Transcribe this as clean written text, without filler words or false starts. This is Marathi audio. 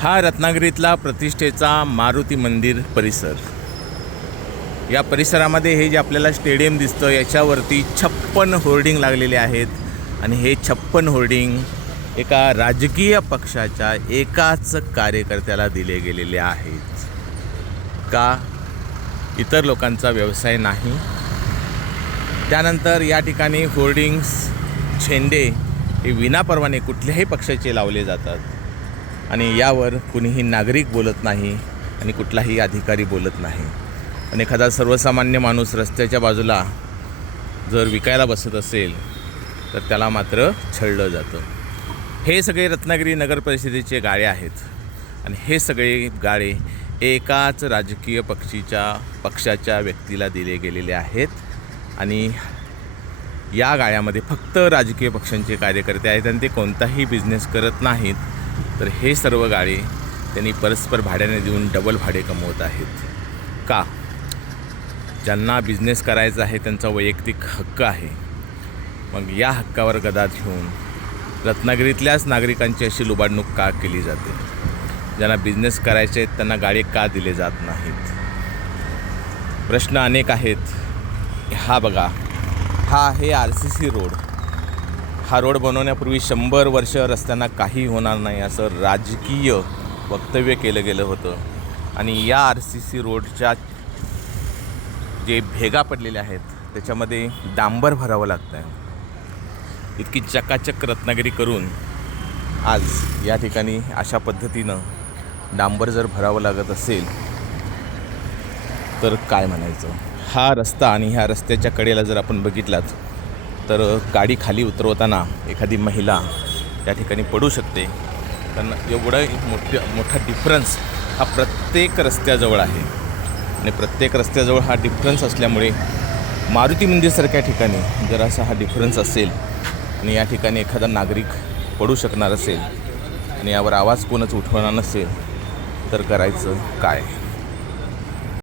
हा रत्नागिरीतला प्रतिष्ठेचा मारुती मंदिर परिसर। या परिसरामध्ये हे जे आपल्याला स्टेडियम दिसतं याच्यावरती 56 होर्डिंग लागलेले आहेत आणि हे 56 होर्डिंग एका राजकीय पक्षाच्या एकाच कार्यकर्त्याला दिले गेलेले आहेत। का इतर लोकांचा व्यवसाय नाही। त्यानंतर या ठिकाणी होर्डिंग्स झेंडे हे विनापरवाने कुठल्याही पक्षाचे लावले जातात आणि यावर कुणीही नागरिक बोलत नाही आणि कुठलाही अधिकारी बोलत नाही। आणि एखादा सर्वसामान्य माणूस रस्त्याच्या बाजूला जर विकायला बसत असेल तर त्याला मात्र छळलं जातं। हे सगळे रत्नागिरी नगर परिषदेचे गाळे आहेत आणि हे सगळे गाळे एकाच राजकीय पक्षाच्या व्यक्तीला दिले गेलेले आहेत आणि या गाळ्यामध्ये फक्त राजकीय पक्षांचे कार्यकर्ते आहेत आणि ते कोणताही बिझनेस करत नाहीत। तर हे सर्व गाळे त्यांनी परस्पर भाड्याने देऊन डबल भाडे कमवत आहेत। का? ज्यांना बिझनेस करायचा आहे त्यांचा वैयक्तिक हक्क आहे। मग या हक्कावर गदा घेऊन रत्नागिरीतल्याच नागरिकांची अशी लुबाडणूक का केली जाते? ज्यांना बिझनेस करायचे आहेत त्यांना गाळे का दिले जात नाहीत? प्रश्न अनेक आहेत। हा बघा, हा आहे RCC रोड। हा रोड बनवण्यापूर्वी 100 वर्ष रस्त्यांना काही होणार नाही असं राजकीय वक्तव्य केलं गेलं होतं आणि या RCC रोडच्या जे भेगा पडलेल्या आहेत त्याच्यामध्ये डांबर भरावं लागतं आहे। इतकी चकाचक रत्नागिरी करून आज या ठिकाणी अशा पद्धतीनं डांबर जर भरावं लागत असेल तर काय म्हणायचं? हा रस्ता आणि ह्या रस्त्याच्या कडेला जर आपण बघितलात तर गाडी खाली उतरवताना एखादी महिला या ठिकाणी पडू शकते। कारण एवढं मोठा डिफरन्स हा प्रत्येक रस्त्याजवळ आहे आणि प्रत्येक रस्त्याजवळ हा डिफरन्स असल्यामुळे मारुती मंदिरसारख्या ठिकाणी जर असा हा डिफरन्स असेल आणि या ठिकाणी एखादा नागरिक पडू शकणार असेल आणि यावर आवाज कोणच उठवणार नसेल तर करायचं काय?